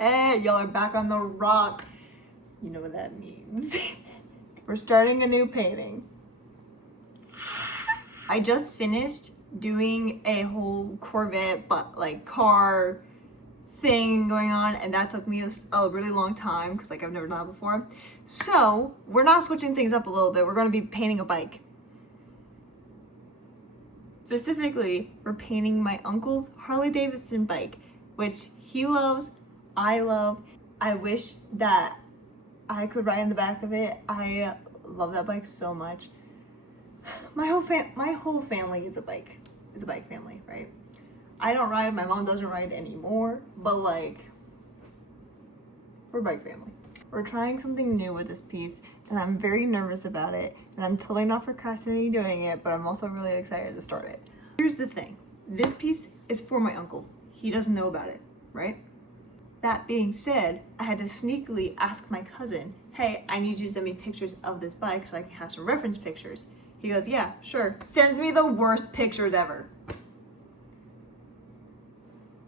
Hey, y'all are back on the rock. You know what that means. We're starting a new painting. I just finished doing a whole Corvette, but like car thing going on, and that took me a really long time because like I've never done it before. So we're not switching things up a little bit. We're going to be painting a bike. Specifically, we're painting my uncle's Harley Davidson bike, which he loves, I love. I wish that I could ride in the back of it. I love that bike so much. My whole family is a bike family, right? I don't ride, my mom doesn't ride anymore, but like, we're a bike family. We're trying something new with this piece, and I'm very nervous about it, and I'm totally not procrastinating doing it, but I'm also really excited to start it. Here's the thing. This piece is for my uncle. He doesn't know about it, right? That being said, I had to sneakily ask my cousin, hey, I need you to send me pictures of this bike so I can have some reference pictures. He goes, yeah, sure. Sends me the worst pictures ever.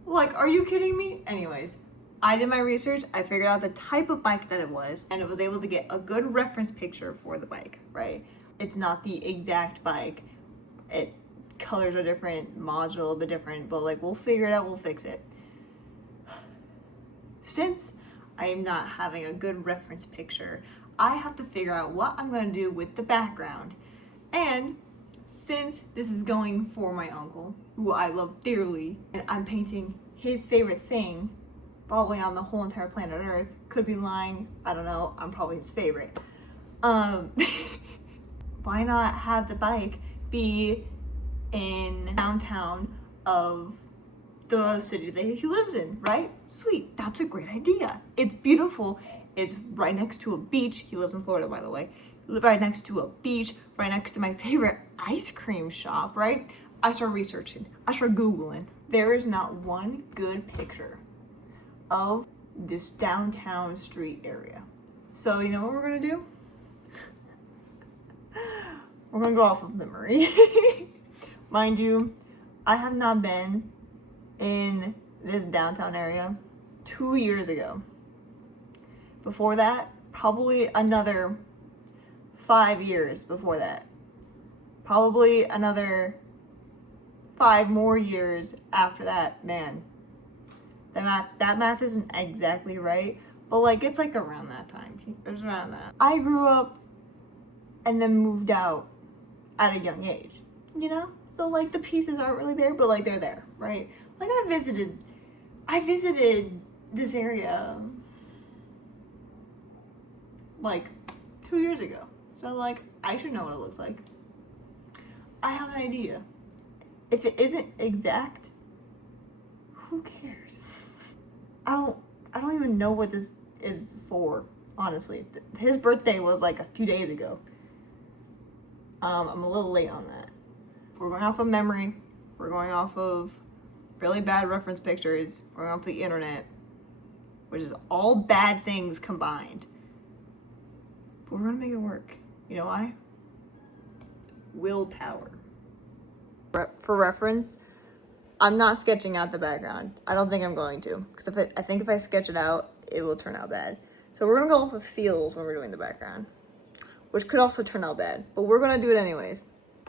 Like, are you kidding me? Anyways, I did my research, I figured out the type of bike that it was, and it was able to get a good reference picture for the bike, right? It's not the exact bike. Colors are different, mods are a little bit different, but like, we'll figure it out, we'll fix it. Since I am not having a good reference picture, I have to figure out what I'm going to do with the background. And since this is going for my uncle, who I love dearly, and I'm painting his favorite thing, probably on the whole entire planet Earth, could be lying, I don't know, I'm probably his favorite. Why not have the bike be in downtown of the city that he lives in, right? Sweet, that's a great idea. It's beautiful. It's right next to a beach. He lives in Florida, by the way. Right next to a beach, right next to my favorite ice cream shop, right? I start researching. I start Googling. There is not one good picture of this downtown street area. So you know what we're gonna do? We're gonna go off of memory. Mind you, I have not been in this downtown area 2 years ago. Before that, probably another 5 years before that. Probably another 5 more years after that. Man, that math isn't exactly right, but like it's like around that time. It was around that. I grew up and then moved out at a young age, you know? So like the pieces aren't really there, but like they're there, right? Like I visited this area like 2 years ago. So like I should know what it looks like. I have an idea. If it isn't exact, who cares? I don't even know what this is for, honestly. His birthday was like 2 days ago. I'm a little late on that. We're going off of memory. We're going off of really bad reference pictures. We're going off the internet, which is all bad things combined. But we're gonna make it work. You know why? Willpower. For reference, I'm not sketching out the background. I don't think I'm going to, because I think if I sketch it out, it will turn out bad. So we're gonna go off of feels when we're doing the background, which could also turn out bad, but we're gonna do it anyways.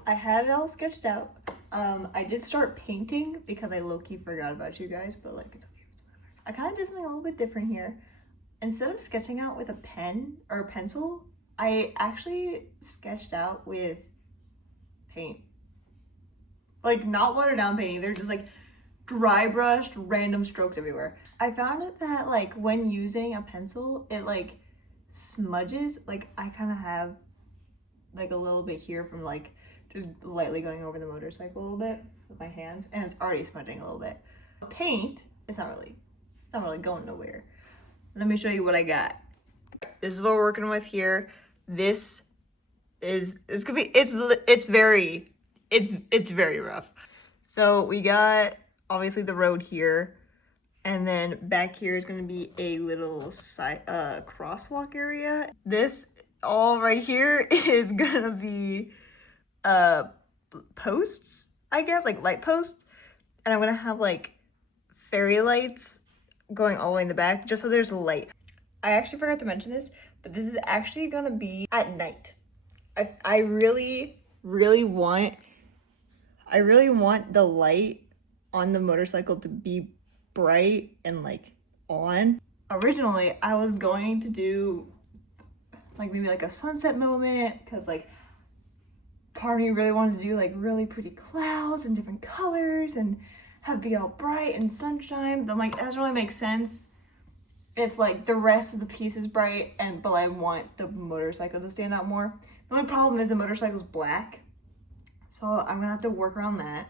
I have it all sketched out. I did start painting because I low-key forgot about you guys, but like it's okay. I kind of did something a little bit different here. Instead of sketching out with a pen or a pencil, I actually sketched out with paint. Like not watered down painting, they're just like dry brushed random strokes everywhere. I found it that like when using a pencil, it like smudges. Like I kind of have like a little bit here from like just lightly going over the motorcycle a little bit with my hands, and it's already smudging a little bit. Paint, it's not really going nowhere. Let me show you what I got. This is what we're working with here. This is, it's gonna be, it's very rough. So we got obviously the road here, and then back here is gonna be a little side crosswalk area. This all right here is gonna be posts, I guess, like light posts, and I'm gonna have like fairy lights going all the way in the back, just so there's light. I actually forgot to mention this, but this is actually gonna be at night. I really, really want the light on the motorcycle to be bright and like on. Originally, I was going to do like maybe like a sunset moment, because like part of me really wanted to do like really pretty clouds and different colors and have it be all bright and sunshine. But I'm like, that doesn't really make sense if like the rest of the piece is bright but I want the motorcycle to stand out more. The only problem is the motorcycle's black, so I'm gonna have to work around that.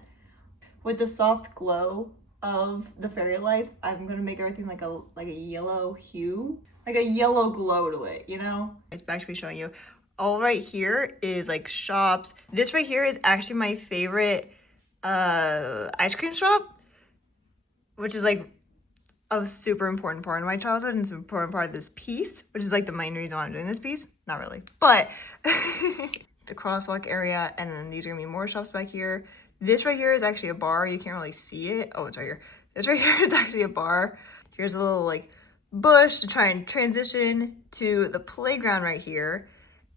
With the soft glow of the fairy lights, I'm gonna make everything like a yellow hue, like a yellow glow to it, you know? It's back to be showing you. All right here is like shops. This right here is actually my favorite ice cream shop, which is like a super important part of my childhood and it's an important part of this piece, which is like the main reason why I'm doing this piece. Not really, but the crosswalk area, and then these are gonna be more shops back here. This right here is actually a bar. You can't really see it. Oh, it's right here. This right here is actually a bar. Here's a little like bush to try and transition to the playground right here.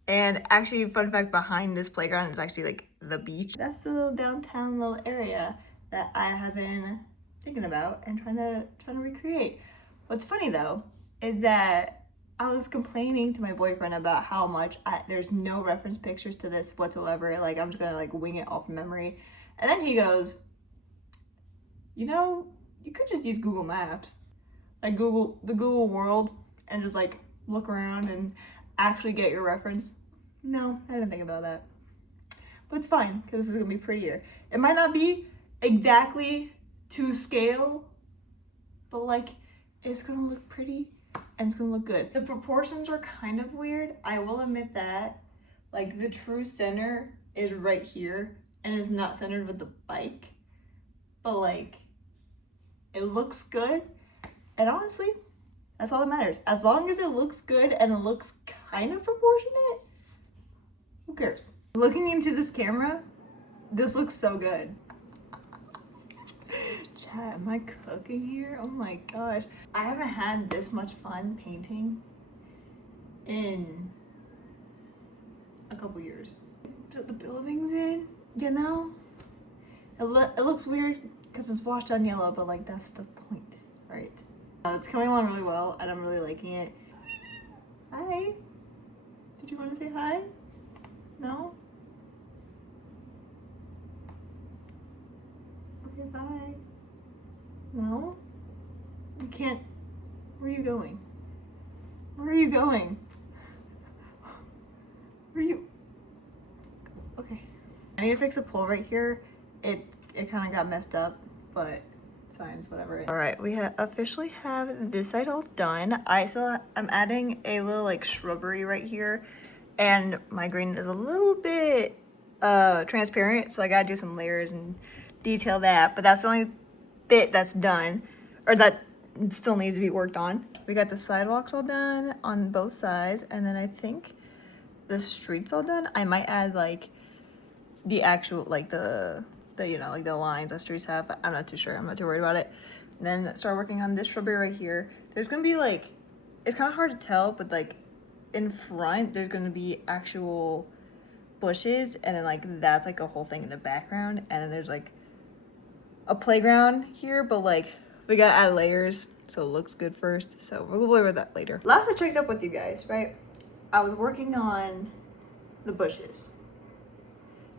And actually, fun fact, behind this playground is actually like the beach. That's the little downtown little area that I have been thinking about and trying to recreate. What's funny though is that I was complaining to my boyfriend about how much there's no reference pictures to this whatsoever. Like I'm just gonna like wing it off memory. And then he goes, you know, you could just use Google Maps, like the Google world, and just like look around and actually get your reference. No, I didn't think about that. But it's fine, because this is gonna be prettier. It might not be exactly to scale, but like it's gonna look pretty and it's gonna look good. The proportions are kind of weird, I will admit that. Like the true center is right here and is not centered with the bike, but like it looks good. And honestly, that's all that matters. As long as it looks good and it looks kind of proportionate, who cares? Looking into this camera, this looks so good. Chat, am I cooking here? Oh my gosh. I haven't had this much fun painting in a couple years. Put the buildings in, you know? It looks weird because it's washed on yellow, but like that's the point, right? It's coming along really well and I'm really liking it. Hi. Did you want to say hi? No? Okay, bye. No? You can't. Where are you going? Where are you going? Where are you? Okay. I need to fix a pole right here. It kind of got messed up, but it's fine, it's whatever. All right, we officially have this side all done. I'm adding a little like shrubbery right here, and my green is a little bit transparent, so I gotta do some layers and detail that, but that's the only bit that's done, or that still needs to be worked on. We got the sidewalks all done on both sides, and then I think the streets all done. I might add like the actual like the you know like the lines that streets have, but I'm not too sure. I'm not too worried about it. And then start working on this shrubbery right here. There's gonna be like, it's kind of hard to tell, but like in front there's gonna be actual bushes, and then like that's like a whole thing in the background, and then there's like a playground here, but like we gotta add layers so it looks good first, so we'll worry about that later. Last I checked up with you guys, right, I was working on the bushes.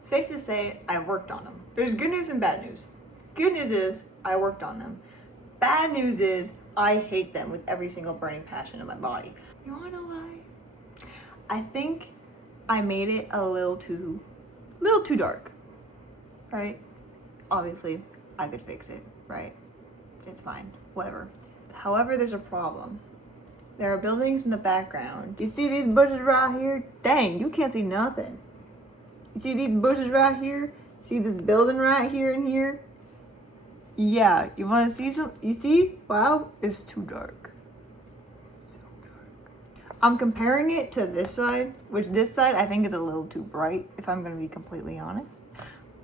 Safe to say I worked on them. There's good news and bad news. Good news is I worked on them. Bad news is I hate them with every single burning passion in my body. You wanna know why? I think I made it a little too dark, right? Obviously, I could fix it, right? It's fine, whatever. However, there's a problem. There are buildings in the background. You see these bushes right here? Dang, you can't see nothing. You see these bushes right here? See this building right here and here? Yeah, you wanna see some? You see? Wow, it's too dark. So dark. I'm comparing it to this side, which this side I think is a little too bright, if I'm gonna be completely honest.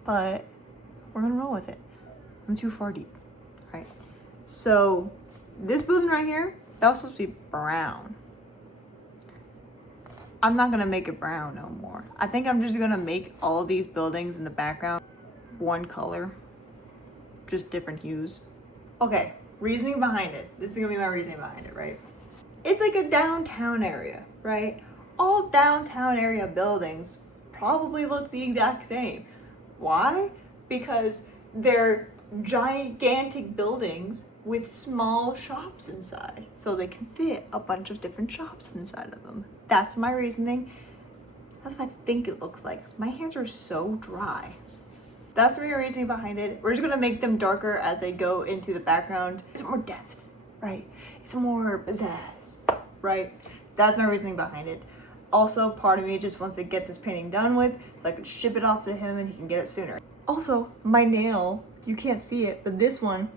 But we're gonna roll with it. I'm too far deep. Alright. So This building right here, that was supposed to be brown. I'm not gonna make it brown no more. I think I'm just gonna make all of these buildings in the background one color, just different hues. Okay, reasoning behind it. This is gonna be my reasoning behind it, right? It's like a downtown area, right? All downtown area buildings probably look the exact same. Why? Because they're gigantic buildings with small shops inside, so they can fit a bunch of different shops inside of them. That's my reasoning. That's what I think it looks like. My hands are so dry. That's the reasoning behind it. We're just gonna make them darker as they go into the background. It's more depth, right? It's more pizzazz, right? That's my reasoning behind it. Also, part of me just wants to get this painting done with so I can ship it off to him and he can get it sooner. Also, my nail, you can't see it, but this one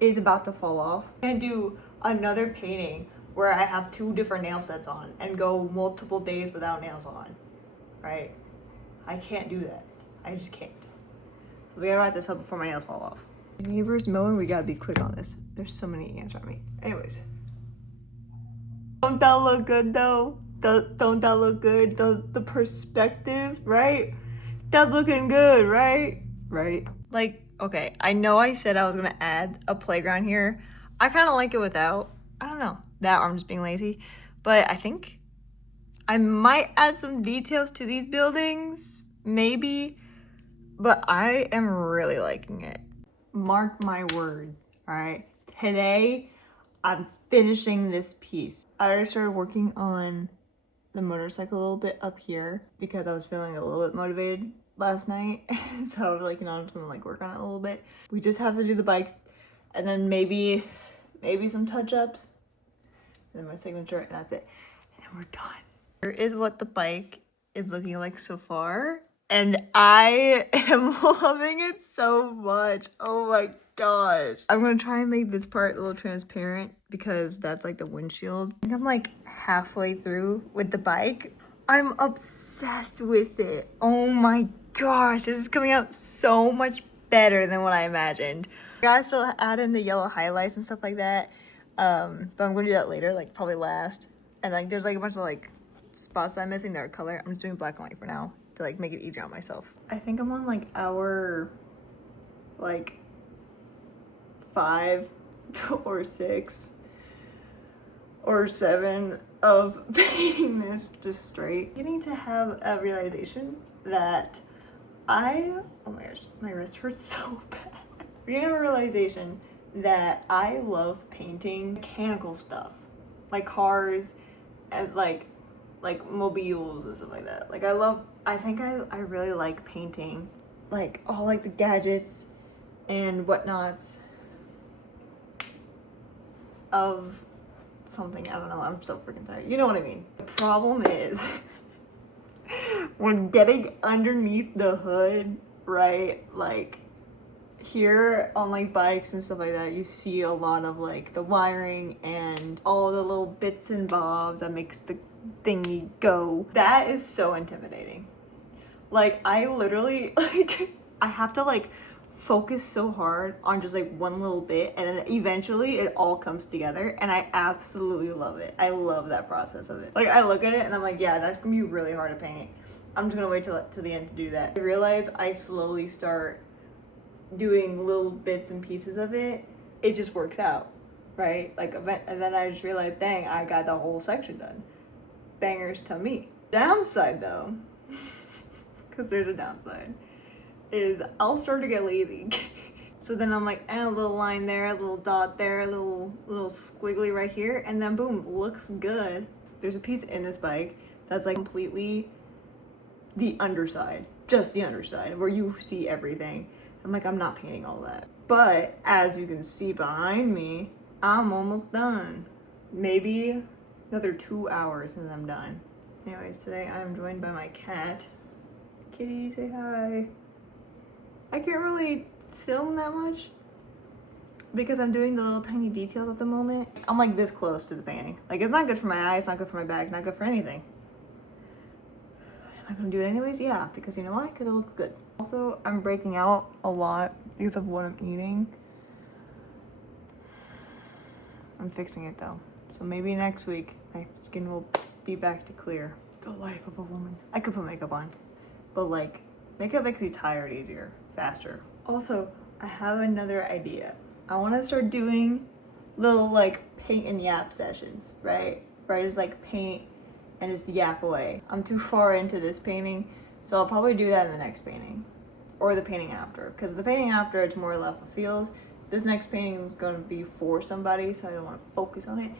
is about to fall off. I'm gonna do another painting where I have 2 different nail sets on and go multiple days without nails on, right? I can't do that. I just can't. So we gotta wrap this up before my nails fall off. The neighbor's mowing, we gotta be quick on this. There's so many ants around me. Anyways. Don't that look good though? Don't that look good? The perspective, right? That's looking good, right? Right? Like, okay, I know I said I was gonna add a playground here. I kind of like it without. I don't know. That or I'm just being lazy. But I think I might add some details to these buildings. Maybe. But I am really liking it. Mark my words, all right? Today, I'm finishing this piece. I already started working on the motorcycle a little bit up here because I was feeling a little bit motivated last night. So I was like, I'm just gonna like work on it a little bit. We just have to do the bike and then maybe some touch-ups and then my signature and that's it. And then we're done. Here is what the bike is looking like so far. And I am loving it so much. Oh my gosh. I'm gonna try and make this part a little transparent because that's like the windshield. I think I'm like halfway through with the bike. I'm obsessed with it. Oh my gosh, this is coming out so much better than what I imagined. I gotta still add in the yellow highlights and stuff like that. But I'm gonna do that later, like probably last. And like there's like a bunch of like spots that I'm missing that are color. I'm just doing black and white for now to like make it easier on myself. I think I'm on like hour like 5 or 6 or 7 of painting this just straight. Getting to have a realization that oh my gosh, my wrist hurts so bad. We're gonna have a realization that I love painting mechanical stuff, like cars and like mobiles and stuff like that. Like I think I really like painting like all like the gadgets and whatnots of something. I don't know, I'm so freaking tired. You know what I mean. The problem is when getting underneath the hood, right? Like here on like bikes and stuff like that, you see a lot of like the wiring and all the little bits and bobs that makes the thingy go. That is so intimidating. Like I literally like I have to like focus so hard on just like one little bit and then eventually it all comes together and I absolutely love it. I love that process of it. Like I look at it and I'm like, yeah, that's gonna be really hard to paint. I'm just gonna wait till the end to do that. I realize I slowly start doing little bits and pieces of it. It just works out, right? Like, and then I just realized, dang, I got the whole section done. Bangers to me. Downside though, because there's a downside, is I'll start to get lazy. So then I'm like, a little line there, a little dot there, a little squiggly right here, and then boom, looks good. There's a piece in this bike that's like completely the underside, just the underside, where you see everything. I'm like, I'm not painting all that. But as you can see behind me, I'm almost done. Maybe another 2 hours and I'm done. Anyways, today I'm joined by my cat. Kitty, say hi. I can't really film that much because I'm doing the little tiny details at the moment. I'm like this close to the painting. Like it's not good for my eyes, not good for my back, not good for anything. Am I gonna do it anyways? Yeah, because you know why? Because it looks good. Also, I'm breaking out a lot because of what I'm eating. I'm fixing it though. So maybe next week my skin will be back to clear. The life of a woman. I could put makeup on, but like makeup makes me tired easier, faster. Also, I have another idea. I want to start doing little like paint and yap sessions, right? Where I just like paint and just yap away. I'm too far into this painting, so I'll probably do that in the next painting. Or the painting after. Because the painting after, it's more left of feels. This next painting is going to be for somebody, so I don't want to focus on it.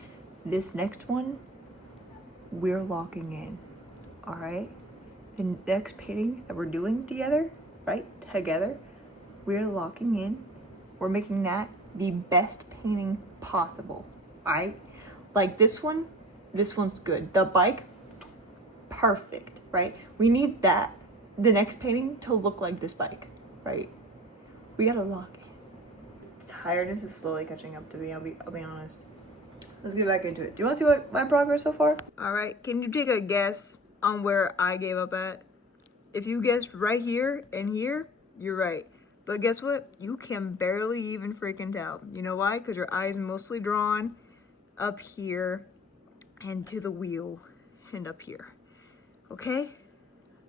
This next one, we're locking in. Alright? The next painting that we're doing together, right? Together, we're locking in. We're making that the best painting possible. Alright? Like this one's good. The bike, perfect, right? We need that, the next painting, to look like this bike, right? We gotta lock it. Tiredness is slowly catching up to me, I'll be honest. Let's get back into it. Do you want to see what my progress so far? All right, can you take a guess on where I gave up at? If you guessed right here and here, you're right. But guess what? You can barely even freaking tell. You know why? Because your eye is mostly drawn up here and to the wheel and up here. Okay?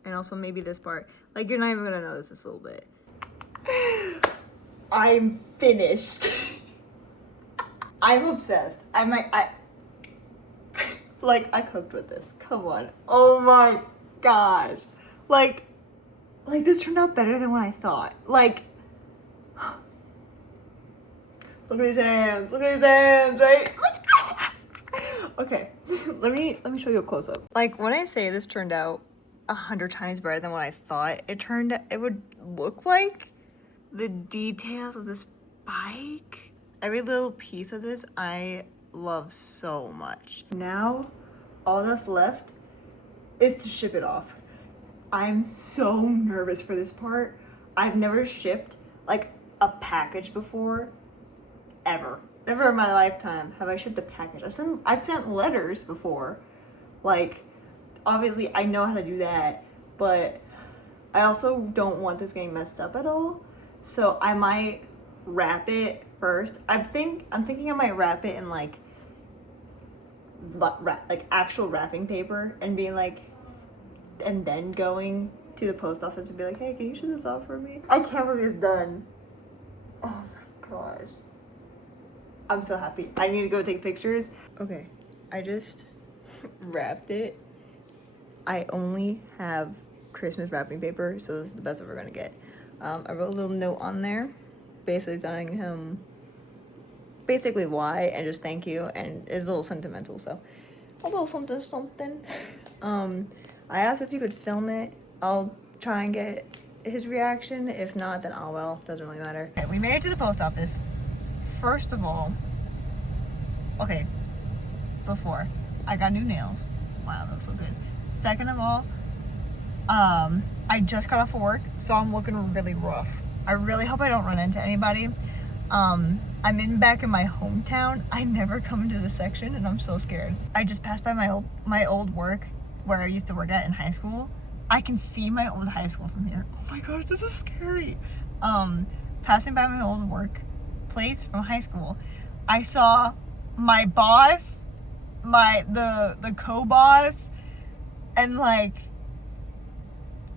And also maybe this part. Like, you're not even gonna notice this a little bit. I'm finished. I'm obsessed. I cooked with this. Come on. Oh my gosh. Like this turned out better than what I thought. Like, look at these hands. Look at these hands, right? Okay, let me show you a close up. Like, when I say this turned out 100 times better than what I thought it would look like, the details of this bike, every little piece of this, I love so much. Now, all that's left is to ship it off. I'm so nervous for this part. I've never shipped like a package before, ever. Never in my lifetime have I shipped a package. I've sent letters before. Like, obviously I know how to do that, but I also don't want this getting messed up at all. So I might wrap it first. I'm thinking I might wrap it in like actual wrapping paper and being like, and then going to the post office and be like, hey, can you ship this off for me? I can't believe it's done. Oh my gosh. I'm so happy. I need to go take pictures. Okay, I just wrapped it. I only have Christmas wrapping paper, so this is the best that we're gonna get. I wrote a little note on there, basically telling him basically why and just thank you, and it's a little sentimental, so a little something. I asked if you could film it. I'll try and get his reaction. If not, then oh well, doesn't really matter. Okay, we made it to the post office. First of all, okay, before, I got new nails. Wow, those look good. Second of all, I just got off of work, so I'm looking really rough. I really hope I don't run into anybody. I'm back in my hometown. I never come into this section, and I'm so scared. I just passed by my old work, where I used to work at in high school. I can see my old high school from here. Oh my gosh, this is scary. Passing by my old work place from high school, I saw my boss, the co-boss, and like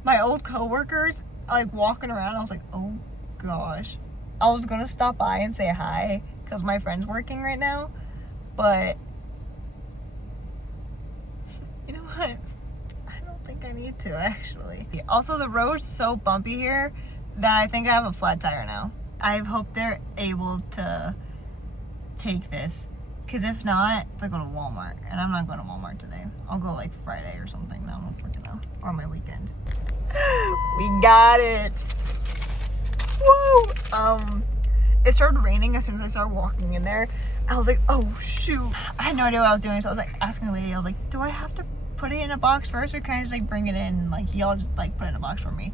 my old co-workers like walking around. I was like, oh gosh. I was gonna stop by and say hi because my friend's working right now, but you know what? I don't think I need to, actually. Also, the road's so bumpy here that I think I have a flat tire now. I hope they're able to take this, because if not, they'll go to Walmart, and I'm not going to Walmart today. I'll go like Friday or something. I don't freaking know. Or my weekends. We got it. Woo! It started raining as soon as I started walking in there. I was like, oh shoot. I had no idea what I was doing, so I was like asking the lady, I was like, do I have to put it in a box first, or can I just like bring it in? Like, y'all just like put it in a box for me.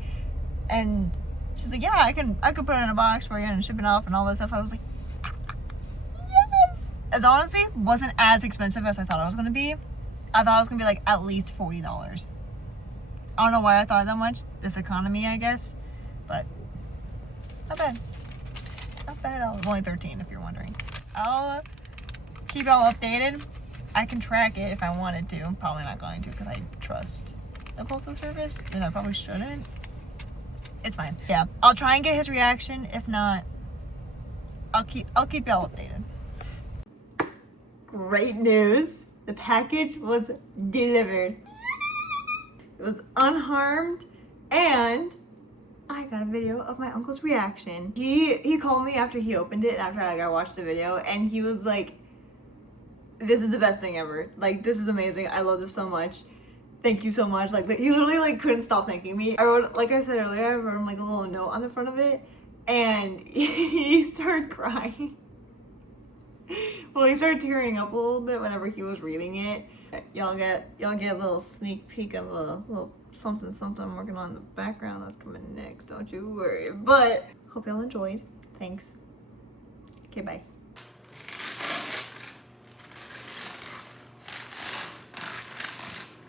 And she's like, yeah, I could put it in a box for you and ship it off and all that stuff. I was like, yes! As honestly, wasn't as expensive as I thought it was gonna be. I thought it was gonna be like at least $40. I don't know why I thought that much. This economy, I guess. But not bad. Not bad at all. It was only $13 if you're wondering. I'll keep y'all updated. I can track it if I wanted to. I'm probably not going to because I trust the Postal Service, and I probably shouldn't. It's fine. Yeah, I'll try and get his reaction. If not, I'll keep y'all updated. Great news. The package was delivered. It was unharmed, and I got a video of my uncle's reaction. He called me after he opened it, after I watched the video, and he was like, this is the best thing ever. Like, this is amazing. I love this so much. Thank you so much. Like, he literally like couldn't stop thanking me. I wrote, like I said earlier, I wrote him like a little note on the front of it, and he started crying. Well, he started tearing up a little bit whenever he was reading it. Y'all get a little sneak peek of a little something I'm working on in the background that's coming next. Don't you worry. But hope y'all enjoyed. Thanks. Okay, bye.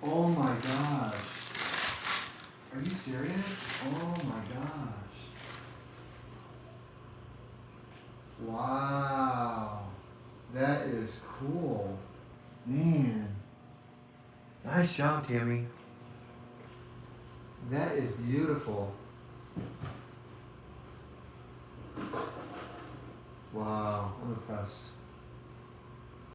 Oh my gosh. Are you serious? Oh my gosh. Wow. That is cool. Man. Nice job, Tammy. That is beautiful. Wow, I'm impressed.